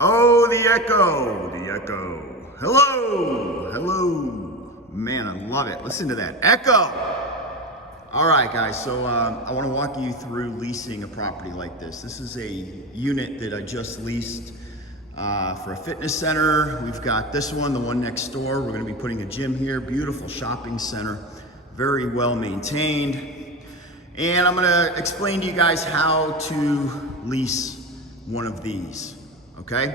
Oh, the echo, the echo. Hello, hello. Man, I love it. Listen to that echo. All right, guys, so I want to walk you through leasing a property like this. This is a unit that I just leased for a fitness center. We've got this one, the one next door. We're going to be putting a gym here. Beautiful shopping center, very well maintained. And I'm going to explain to you guys how to lease one of these. Okay,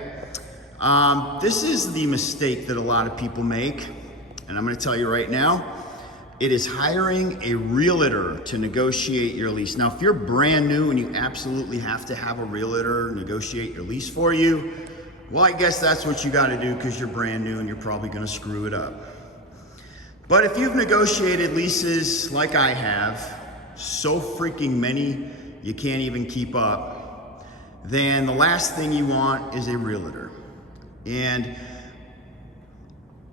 this is the mistake that a lot of people make, and I'm going to tell you right now, it is hiring a realtor to negotiate your lease. Now, if you're brand new and you absolutely have to have a realtor negotiate your lease for you, well, I guess that's what you got to do because you're brand new and you're probably going to screw it up. But if you've negotiated leases like I have, so freaking many, you can't even keep up, then the last thing you want is a realtor. And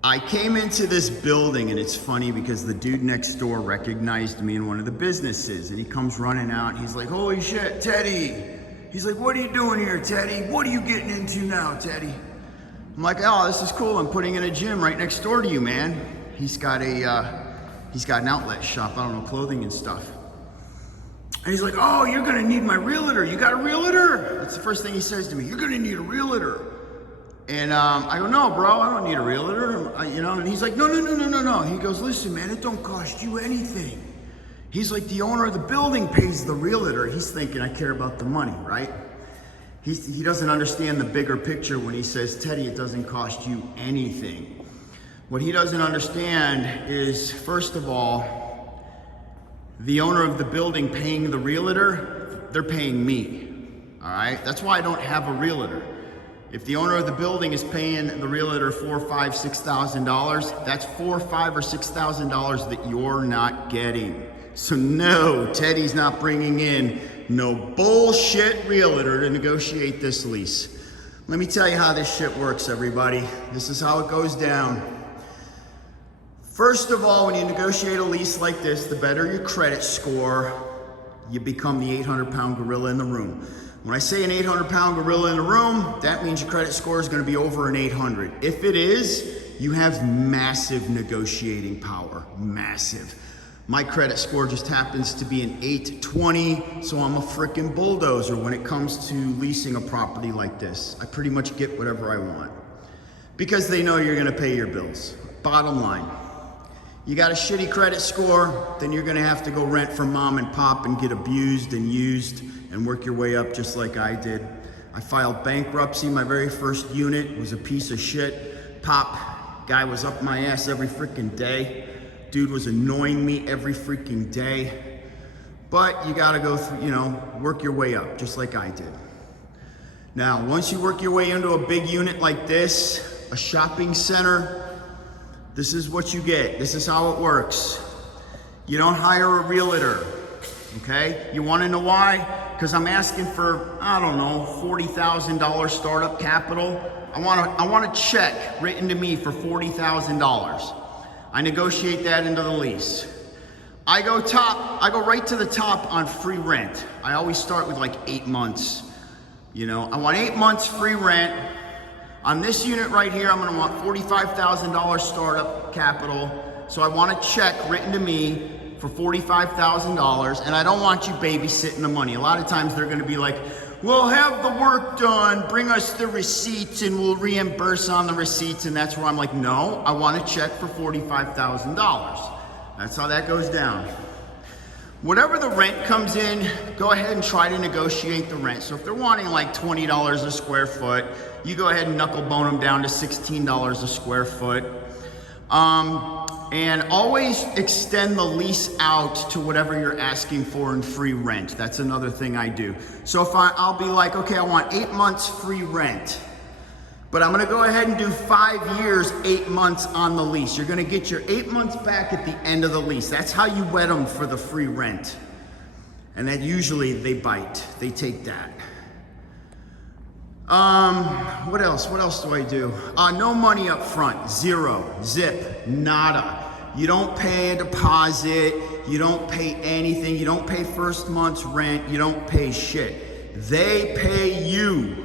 I came into this building, and it's funny because the dude next door recognized me in one of the businesses, and he comes running out. He's like, "Holy shit, Teddy." He's like, "What are you doing here, Teddy? What are you getting into now, Teddy?" I'm like, "Oh, this is cool. I'm putting in a gym right next door to you, man." He's got an outlet shop, I don't know, clothing and stuff. And he's like, "Oh, you're gonna need my realtor. You got a realtor?" That's the first thing he says to me. "You're gonna need a realtor." And I go, "No, bro, I don't need a realtor." And he's like, No. He goes, "Listen, man, it don't cost you anything." He's like, "The owner of the building pays the realtor." He's thinking I care about the money, right? He doesn't understand the bigger picture when he says, "Teddy, it doesn't cost you anything." What he doesn't understand is, first of all, the owner of the building paying the realtor, they're paying me, all right? That's why I don't have a realtor. If the owner of the building is paying the realtor $4,000, $5,000, $6,000, that's $4,000, $5,000, or $6,000 that you're not getting. So no, Teddy's not bringing in no bullshit realtor to negotiate this lease. Let me tell you how this shit works, everybody. This is how it goes down. First of all, when you negotiate a lease like this, the better your credit score, you become the 800-pound gorilla in the room. When I say an 800-pound gorilla in the room, that means your credit score is going to be over an 800. If it is, you have massive negotiating power, massive. My credit score just happens to be an 820, so I'm a freaking bulldozer when it comes to leasing a property like this. I pretty much get whatever I want because they know you're going to pay your bills. Bottom line. You got a shitty credit score, then you're gonna have to go rent from mom and pop and get abused and used and work your way up just like I did. I filed bankruptcy. My very first unit was a piece of shit. Pop guy was up my ass every freaking day. Dude was annoying me every freaking day. But you gotta go through, work your way up just like I did. Now, once you work your way into a big unit like this, a shopping center, this is what you get. This is how it works. You don't hire a realtor, okay? You wanna know why? Because I'm asking for, I don't know, $40,000 startup capital. I want a check written to me for $40,000. I negotiate that into the lease. I go right to the top on free rent. I always start with like 8 months. I want 8 months free rent. On this unit right here, I'm gonna want $45,000 startup capital. So I want a check written to me for $45,000, and I don't want you babysitting the money. A lot of times they're gonna be like, "We'll have the work done, bring us the receipts and we'll reimburse on the receipts," and that's where I'm like, no, I want a check for $45,000. That's how that goes down. Whatever the rent comes in, go ahead and try to negotiate the rent. So if they're wanting like $20 a square foot, you go ahead and knuckle bone them down to $16 a square foot. And always extend the lease out to whatever you're asking for in free rent. That's another thing I do. So if I'll be like, okay, I want 8 months free rent, but I'm gonna go ahead and do 5 years, 8 months on the lease. You're gonna get your 8 months back at the end of the lease. That's how you wet them for the free rent. And then usually they bite, they take that. What else do I do? No money up front, zero, zip, nada. You don't pay a deposit, you don't pay anything, you don't pay first month's rent, you don't pay shit. They pay you.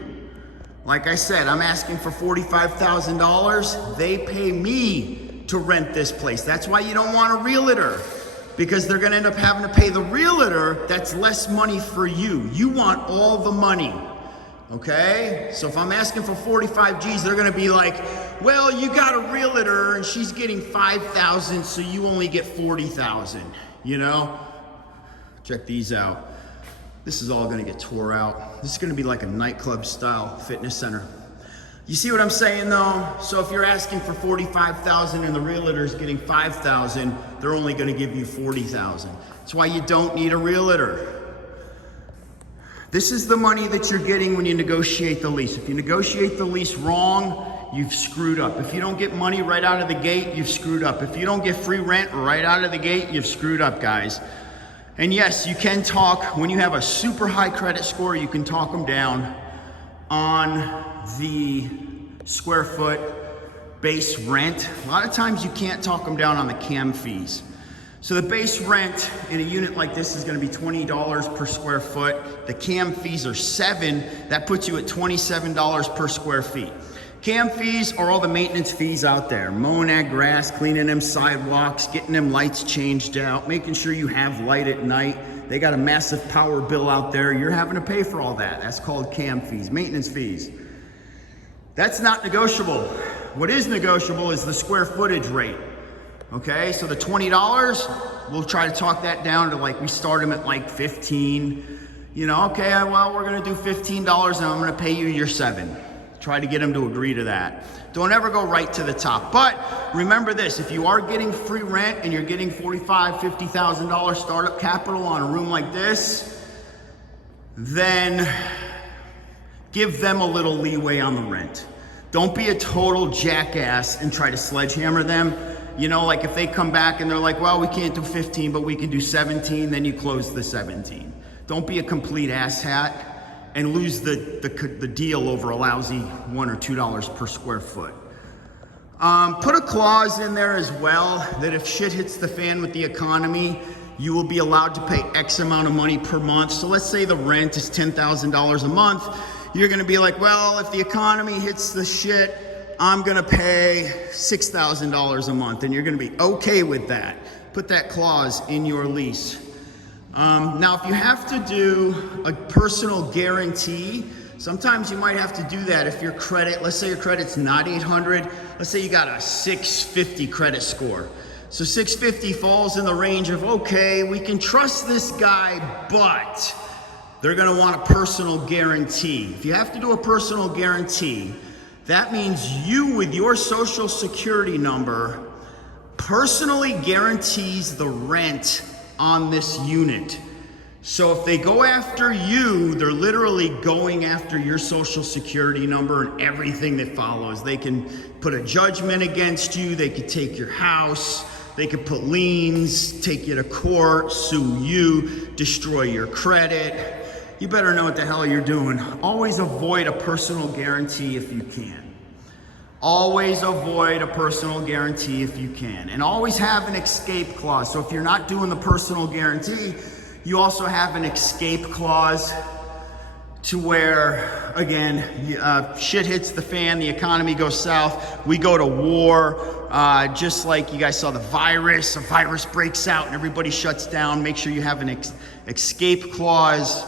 Like I said, I'm asking for $45,000. They pay me to rent this place. That's why you don't want a realtor, because they're gonna end up having to pay the realtor. That's less money for you. You want all the money, okay? So if I'm asking for 45 G's, they're gonna be like, well, you got a realtor and she's getting 5,000, so you only get 40,000, you know? Check these out. This is all gonna get tore out. This is gonna be like a nightclub style fitness center. You see what I'm saying though? So if you're asking for 45,000 and the realtor's getting 5,000, they're only gonna give you 40,000. That's why you don't need a realtor. This is the money that you're getting when you negotiate the lease. If you negotiate the lease wrong, you've screwed up. If you don't get money right out of the gate, you've screwed up. If you don't get free rent right out of the gate, you've screwed up, guys. And yes, you can talk, when you have a super high credit score, you can talk them down on the square foot base rent. A lot of times you can't talk them down on the CAM fees. So the base rent in a unit like this is gonna be $20 per square foot. The CAM fees are $7. That puts you at $27 per square feet. CAM fees are all the maintenance fees out there. Mowing that grass, cleaning them sidewalks, getting them lights changed out, making sure you have light at night. They got a massive power bill out there. You're having to pay for all that. That's called CAM fees, maintenance fees. That's not negotiable. What is negotiable is the square footage rate. Okay, so the $20, we'll try to talk that down to like, we start them at like 15. You know, okay, well, we're gonna do $15 and I'm gonna pay you your $7. Try to get them to agree to that. Don't ever go right to the top. But remember this, if you are getting free rent and you're getting $45,000, $50,000 startup capital on a room like this, then give them a little leeway on the rent. Don't be a total jackass and try to sledgehammer them. You know, like if they come back and they're like, well, we can't do 15, but we can do 17, then you close the 17. Don't be a complete asshat and lose the deal over a lousy $1 or $2 per square foot. Put a clause in there as well that if shit hits the fan with the economy, you will be allowed to pay X amount of money per month. So let's say the rent is $10,000 a month. You're gonna be like, well, if the economy hits the shit, I'm gonna pay $6,000 a month, and you're gonna be okay with that. Put that clause in your lease. Now, if you have to do a personal guarantee, sometimes you might have to do that if your credit, let's say your credit's not 800, let's say you got a 650 credit score. So 650 falls in the range of, okay, we can trust this guy, but they're gonna want a personal guarantee. If you have to do a personal guarantee, that means you, with your social security number, personally guarantees the rent on this unit. So if they go after you, they're literally going after your social security number and everything that follows. They can put a judgment against you, they could take your house, they could put liens, take you to court, sue you, destroy your credit. You better know what the hell you're doing. Always avoid a personal guarantee if you can. Always avoid a personal guarantee if you can. And always have an escape clause. So if you're not doing the personal guarantee, you also have an escape clause to where, again, shit hits the fan, the economy goes south, we go to war, just like you guys saw the virus, a virus breaks out and everybody shuts down. Make sure you have an escape clause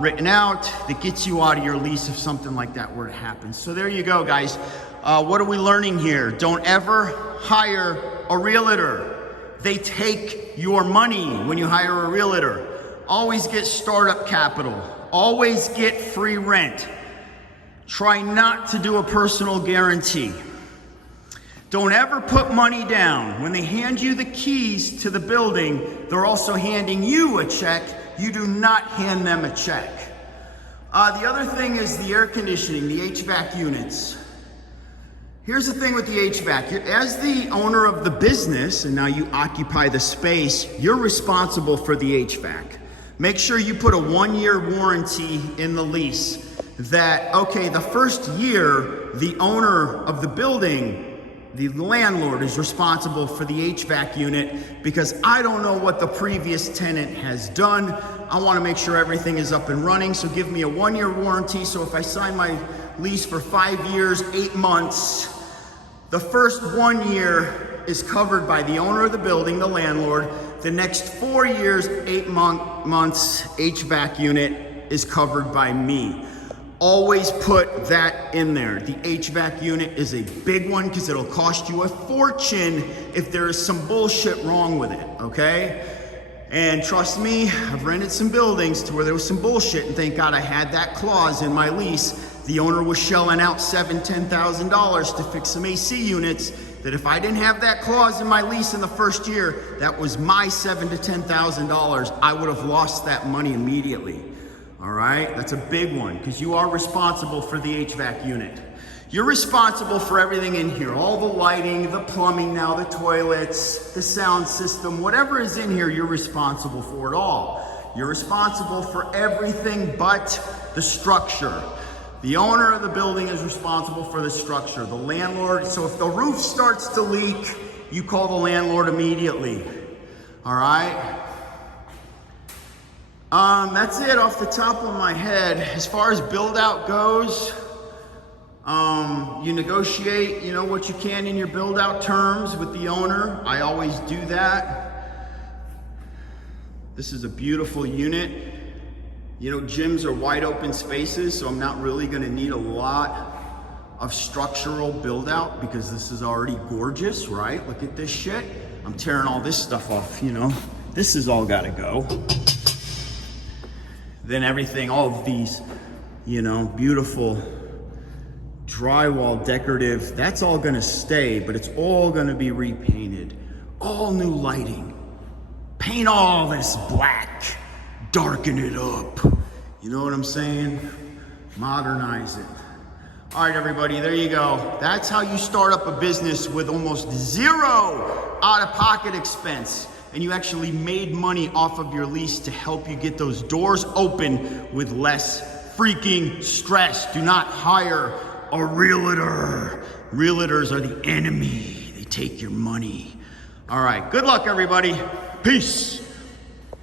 written out that gets you out of your lease if something like that were to happen. So there you go, guys. What are we learning here? Don't ever hire a realtor. They take your money when you hire a realtor. Always get startup capital. Always get free rent. Try not to do a personal guarantee. Don't ever put money down. When they hand you the keys to the building, they're also handing you a check. You do not hand them a check. The other thing is the air conditioning, the HVAC units. Here's the thing with the HVAC. As the owner of the business, and now you occupy the space, you're responsible for the HVAC. Make sure you put a 1-year warranty in the lease that, okay, the first year, the owner of the building the landlord is responsible for the HVAC unit because I don't know what the previous tenant has done. I want to make sure everything is up and running, so give me a 1-year warranty. So if I sign my lease for 5 years, 8 months, the first 1 year is covered by the owner of the building, the landlord. The next 4 years, 8 months, HVAC unit is covered by me. Always put that in there. The HVAC unit is a big one because it'll cost you a fortune if there is some bullshit wrong with it, okay? And trust me, I've rented some buildings to where there was some bullshit, and thank God I had that clause in my lease. The owner was shelling out $7,000, $10,000 to fix some AC units, that if I didn't have that clause in my lease in the first year, that was my $7,000 to $10,000. I would have lost that money immediately. All right, that's a big one because you are responsible for the HVAC unit. You're responsible for everything in here, all the lighting, the plumbing now, the toilets, the sound system, whatever is in here, you're responsible for it all. You're responsible for everything but the structure. The owner of the building is responsible for the structure. The landlord, so if the roof starts to leak, you call the landlord immediately. All right? That's it off the top of my head. As far as build out goes, you negotiate, you know, what you can in your build out terms with the owner. I always do that. This is a beautiful unit. You know, gyms are wide open spaces, so I'm not really gonna need a lot of structural build out because this is already gorgeous, right? Look at this shit. I'm tearing all this stuff off, you know. This is all gotta go. Then everything, all of these, you know, beautiful drywall, decorative, that's all gonna stay, but it's all gonna be repainted. All new lighting. Paint all this black, darken it up. You know what I'm saying? Modernize it. All right, everybody, there you go. That's how you start up a business with almost zero out-of-pocket expense. And you actually made money off of your lease to help you get those doors open with less freaking stress. Do not hire a realtor. Realtors are the enemy. They take your money. All right, good luck, everybody. Peace.